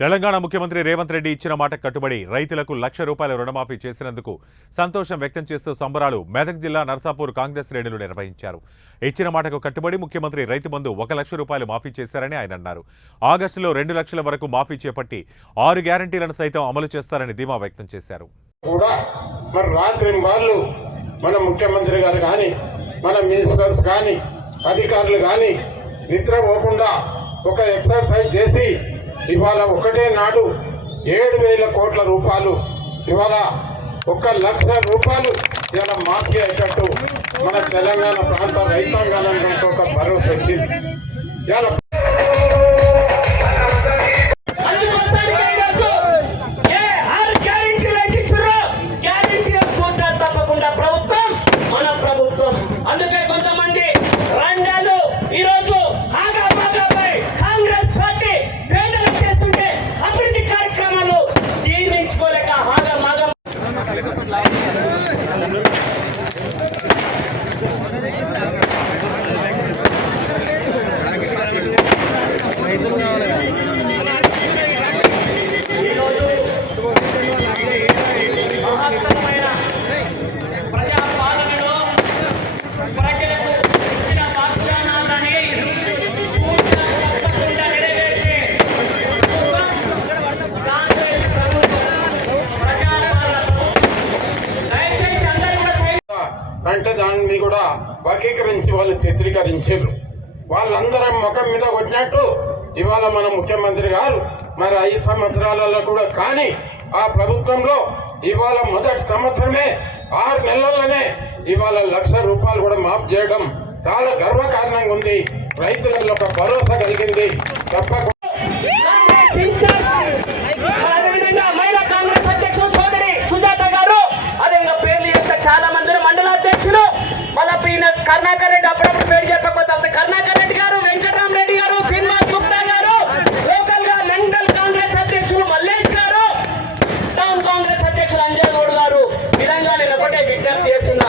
తెలంగాణ ముఖ్యమంత్రి రేవంత్ రెడ్డి ఇచ్చిన మాట కట్టుబడి రైతులకు లక్ష రూపాయల రుణమాఫీ చేసినందుకు సంతోషం వ్యక్తం చేస్తూ సంబరాలు మెదక్ జిల్లా నర్సాపూర్ కాంగ్రెస్ శ్రేణులు నిర్వహించారు. ఇచ్చిన మాటకు కట్టుబడి ముఖ్యమంత్రి రైతు బంధు ఒక లక్ష రూపాయలు మాఫీ చేశారని ఆయన అన్నారు. ఆగస్టులో రెండు లక్షల వరకు మాఫీ చేపట్టి ఆరు గ్యారంటీలను సైతం అమలు చేస్తారని ధీమా వ్యక్తం చేశారు. కూడా మన ముఖ్యమంత్రి గారు కానీ మన మినిస్టర్స్ కానీ అధికారులు కానీ ఒక ఎక్సర్సైజ్ చేసి ఇవాళ ఒకటే నాడు ఏడు వేల కోట్ల రూపాయలు. ఇవాళ ఒక లక్ష రూపాయలు ఇవాళ మాఫీ అయ్యేటట్టు మన తెలంగాణ ప్రాంత రైతాంగాలకు ఒక భరోసా ఇచ్చింది. ఇవాళ అంటే దానిని కూడా వర్గీకరించి వాళ్ళు చిత్రీకరించారు. వాళ్ళందరం ముఖం మీద కొట్టినట్టు ఇవాళ మన ముఖ్యమంత్రి గారు మరి ఐదు సంవత్సరాలలో కూడా కానీ ఆ ప్రభుత్వంలో ఇవాళ మొదటి సంవత్సరమే ఆరు నెలల్లోనే ఇవాళ లక్ష రూపాయలు కూడా మాఫ్ చేయడం చాలా గర్వకారణంగా ఉంది. రైతులలో ఒక భరోసా కలిగింది. తప్పకుండా కరుణాకర్ రెడ్డి అప్పుడప్పుడు పేరు చెప్పకపోతే కరుణాకర్ రెడ్డి గారు వెంకటరామరెడ్డి గారు శ్రీనివాస్ గుప్తా గారు లోకల్గా మండల్ కాంగ్రెస్ అధ్యక్షులు మల్లేష్ గారు టౌన్ కాంగ్రెస్ అధ్యక్షులు అంజయ్ గౌడ్ గారు. విధంగా నేను ఒకటే విజ్ఞప్తి చేస్తున్నా.